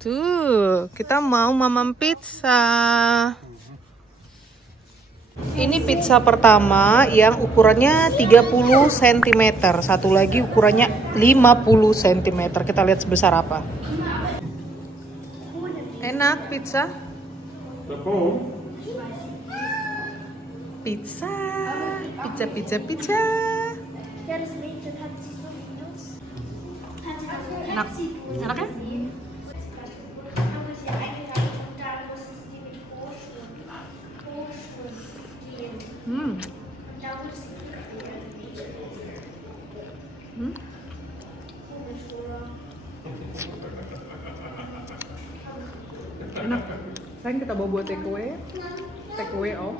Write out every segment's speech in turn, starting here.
Tuh, kita mau mamam pizza. Ini pizza pertama yang ukurannya 30 cm. Satu lagi ukurannya 50 cm. Kita lihat sebesar apa. Enak pizza? Pizza. Pizza, pizza, pizza. Enak. Enak ya? Enak. Sekarang kita bawa buat take away. Take away off.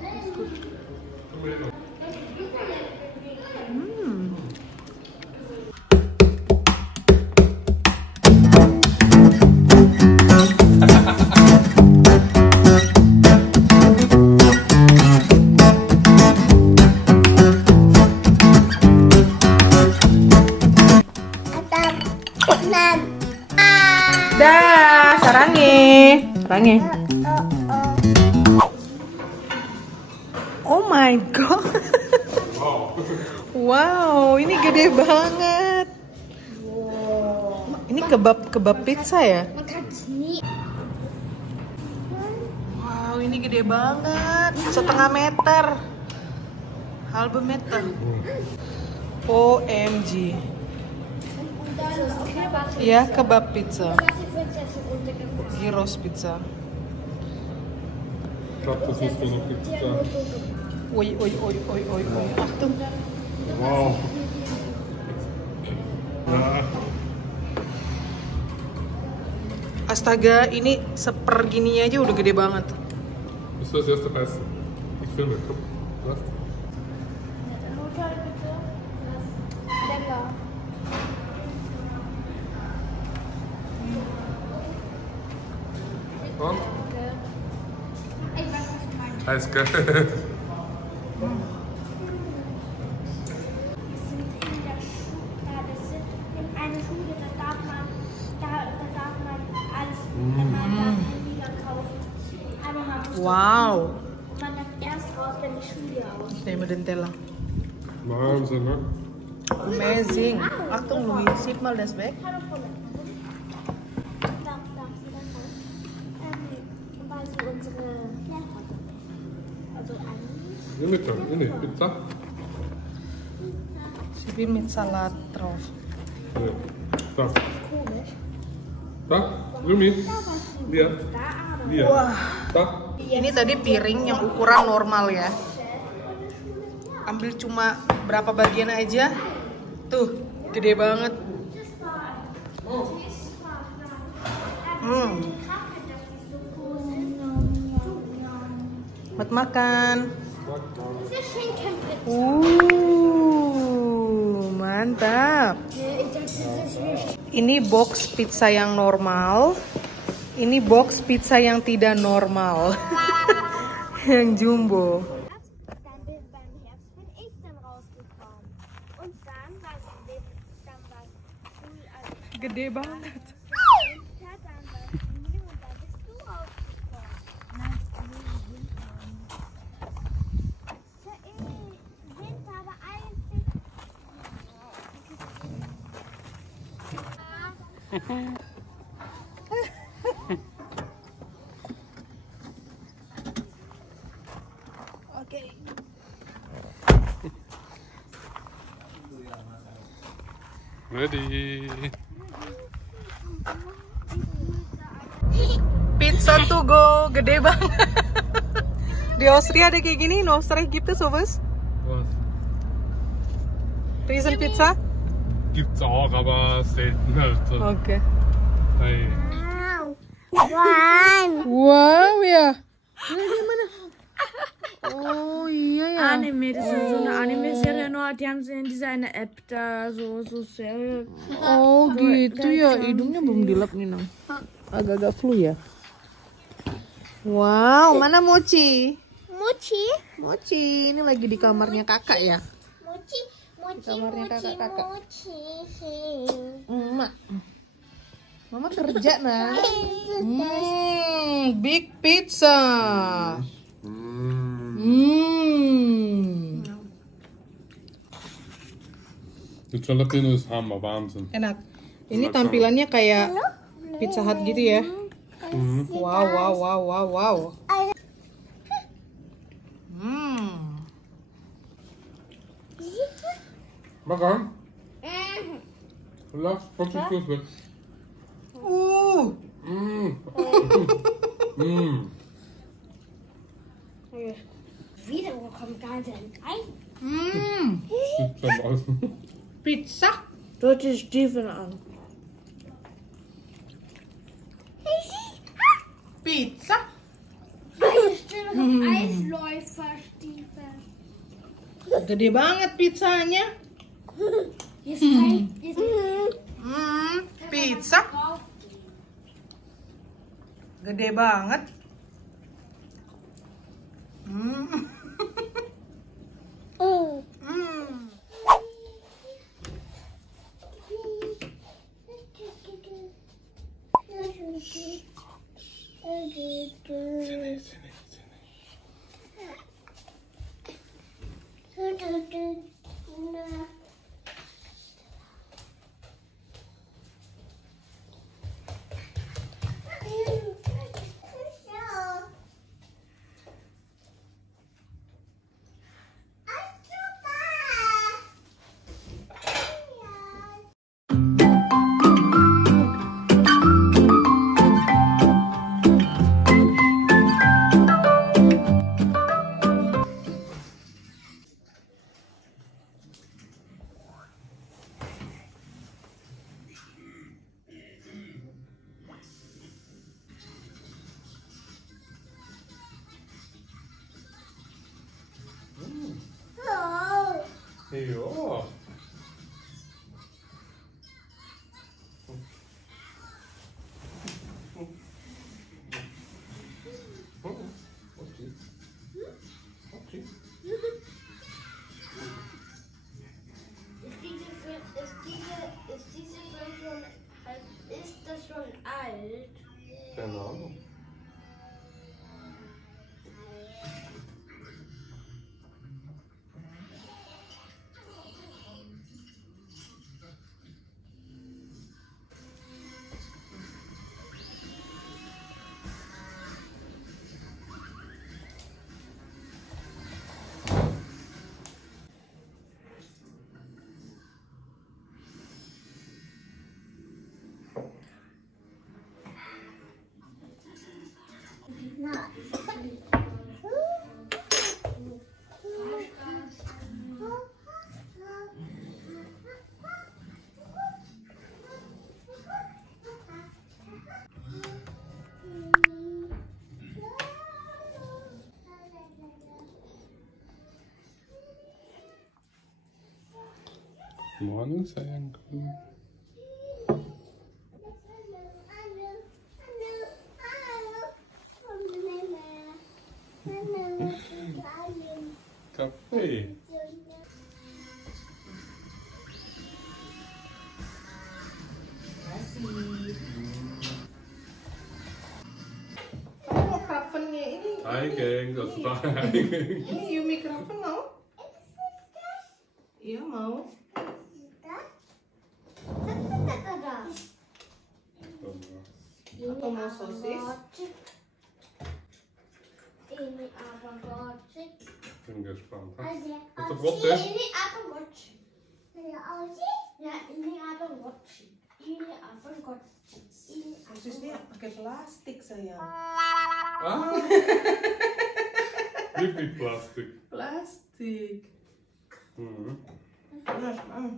Dah, sarangi. Sarangi. Oh my god. Wow, ini gede banget. Ini kebab pizza ya? Wow, ini gede banget. 1,5 meter. Halbe meter. OMG. Ya, kebab pizza. Gyros pizza. Oi, oi, oi, oi, oi, oi. Achtung. Wow. Astaga, ini sepergininya aja udah gede banget. Bist du das erste Beißen? Ich filme, guck. Was? Und? Heiß, gell? Wow. Man darf erst raus, wenn die Schule aus. Ich nehme den Teller. Wahnsinn, ne? Amazing. Achtung, Louis, schieb mal das weg. Darf sie dann raus? Weil sie unsere Lehrerin. Also eigentlich. Ini kan, ini pizza. Schiebin mit Salat drauf. Ja. Da. Komisch. Da, Lumi. Lihat. Lihat. Wah. Da. Ini tadi piring yang ukuran normal ya. Ambil cuma berapa bagian aja. Tuh, gede banget. Buat makan. Mantap. Ini box pizza yang normal. Ini box pizza yang tidak normal. Yang jumbo. Dann beim Herbst bin ich dann rausgekommen. Und dann war es cool. Gede banget. Winter, dann war es Frühling und dann bist du rausgekommen. Winter, aber eigentlich. Oke. Ready. Pizza to go, gede banget. Di Austria ada kayak gini, in Österreich gibt es sowas? Was? Riesenpizza? Gibt's auch, aber selten halt. Oke. Hey. Wow ya. Gimana? Oh iya ya. Anime, das ist so eine Anime-Serie, nur die haben sie in dieser eine App da, so Serie. Oh gitu ya, hidungnya belum dilap nih Nang. Agak-agak flu ya. Wow, mana Mochi? Mochi? Mochi, ini lagi di kamarnya kakak ya? Mochi, Kamarnya kakak-kakak. Mochi. Emak. Mama kerja nah. Big pizza. Die Jalapeno ist Hammer, Wahnsinn. Enak. Ini tampilannya kayak Pizza Hut gitu ya. Wow, wow, wow, wow, wow. Makan. Lass, komm zum Schluss weg. Wieder, wo kommt da denn rein? Sieht schon aus. Pizza. Dort die Stiefel an. Pizza. Eisläuferstiefel. Gede banget pizzanya. Jetzt kann Pizza. Gede banget. Ja. Ist das schon alt? Keine Ahnung. Morning, sayangku. Kafe. Kamu mau krappennya ini? Hi, Gang. Das ist Hi, Gang. Ini Yumi krappen mau? Iya mau. Atau mau sosis? Ini aber gotchig. Bin gespannt. Also, Ist das Worte? ini aber gotchig. Ja, ini aber gotchig. Ini aber gotchig. Ini aber Sosisnya pakai plastik sayang. Ah. Wirklich Plastik. Plastik. Panas banget.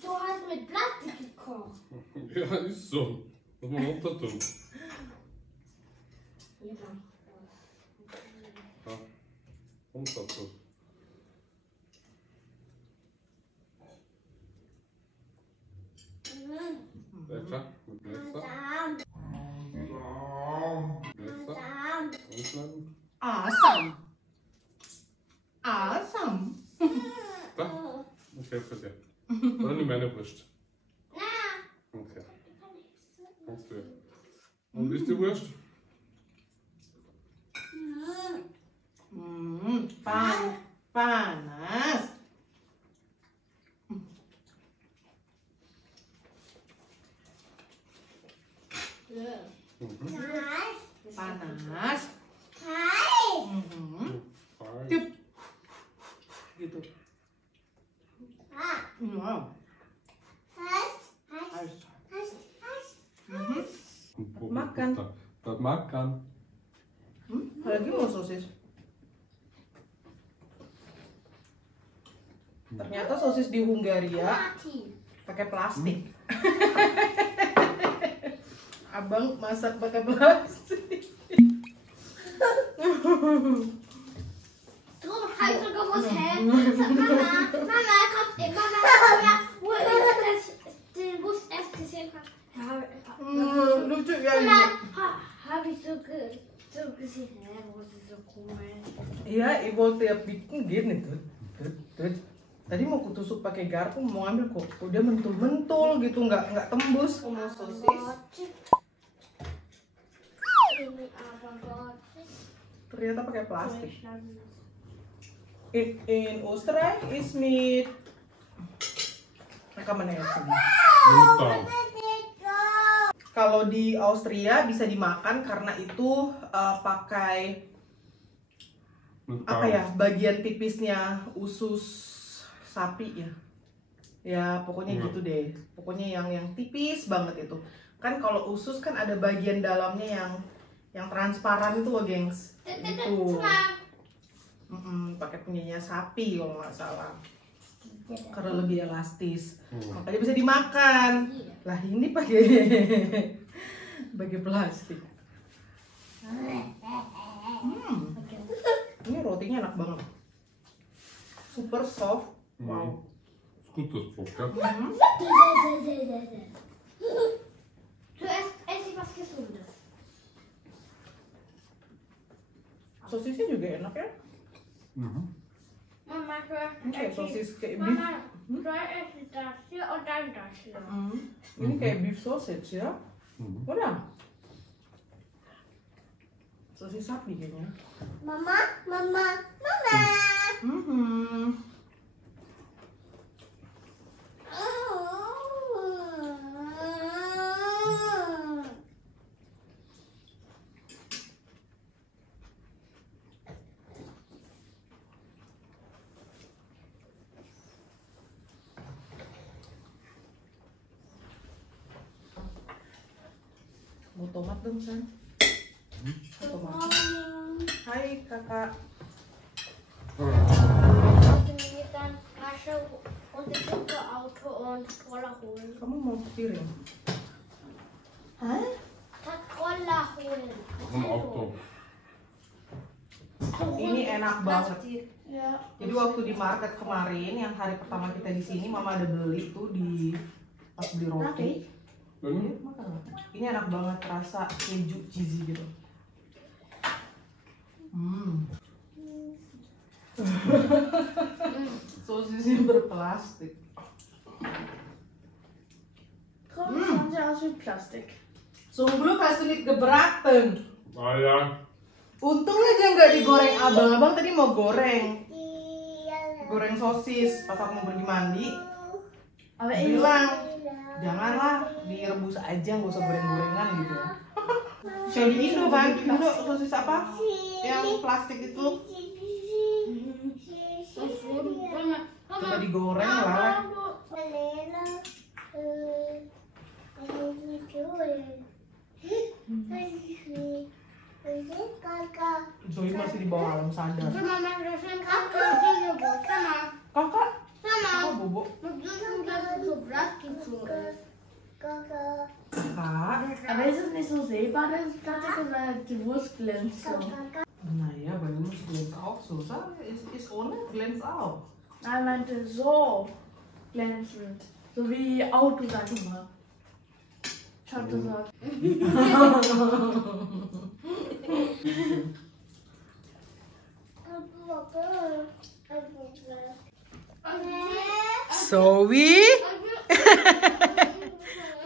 Du hast mit Plastik gekocht. Ja, ist so. Muss man runter tun. Ja. Ja. Runter tun. Lecker. Mit Messer. Messer. Anschneiden. Asam. Asam. Da. Ich helfe dir. Oder nimm meine Wurst. Okay. Kannst du. Und ist die Wurst? Panas. Panas. Tiup. Gitu. Wow. Makan. Das makan. Lagi mau sosis. Ternyata sosis di Hungaria pakai plastik. Abang masak pakai plastik. Drum habe ich sogar was her. Mama, kommt immer ja, wo ich den Bus erst gesehen habe. Lucu ya ini. Habe ich so gesehen. Wo ist so komisch? Iya, Ibu tiap bikin gini tuh. Tadi mau kutusuk pakai garpu, mau ngambil kok udah mentul-mentul gitu, nggak tembus. Mau sosis. Ternyata pakai plastik. In Oostenrijk is meat. Kan mana ya sini? Kalau di Austria bisa dimakan karena itu pakai apa ya, bagian tipisnya usus sapi ya. Ya pokoknya gitu deh. Pokoknya yang tipis banget itu. Kan kalau usus kan ada bagian dalamnya yang transparan itu loh, gengs. Itu. Pakai punyanya sapi kalau nggak salah. Karena lebih elastis. Makanya bisa dimakan. Lah ini pakai plastik. Ini rotinya enak banget. Super soft. Wow. Gut, das Brot, ja? Du isst was Gesundes. Sosisnya juga enak ya. Mama, Kayak sosis kayak beef. Mama, soll ich das hier und dann das hier? Ini kayak beef sausage ya. Udah. Sosis sapi kayaknya. Mama. Mau tomat dong, San? Tomat. Hai, kakak. Kannst du mir dann Tasche und das Auto und Roller holen? Kamu mau piring? Hah? Das Roller holen. Ein Auto. Ini enak banget. Ja. Jadi waktu di market kemarin, yang hari pertama kita di sini, Mama ada beli tuh di pas beli roti. Ini enak banget, rasa keju cheesy gitu. Sosisnya berplastik. Sieht aus wie Plastik. Zum Glück hast du nicht gebraten. Ah ja. Untungnya dia nggak digoreng. Abang tadi mau goreng sosis pas aku mau pergi mandi. Bilang janganlah, direbus aja, nggak usah goreng-gorengan gitu. Kayak di Indo kan, di Indo sosis apa? Yang plastik itu. Coba digoreng lah. Zoe masih di bawah alam sadar. Mama, das sind Kakak. Kakak? Mama. Oh, bobo. Das so Plastik so ist. Kak? Aber ist es nicht so sehbar, dass die Wurst glänzt so? Naja, bei uns glänzt auch so. Ist ohne glänzt auch. Nein, meinte so glänzend. So wie Auto, sag ich mal. Schaut das aus. Zoe?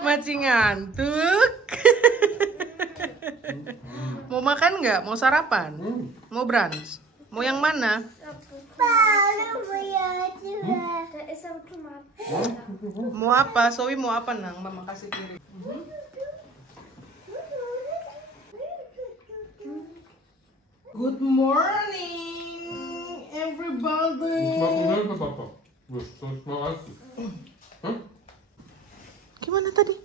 Met masih ngantuk. Mau makan nggak? Mau sarapan? Mau brunch? Mau yang mana? Mau apa? Zoe mau apa, Nang? Mama kasih piring. Good morning, everybody. Smaku apa, Papa? Terima kasih. Gimana tadi?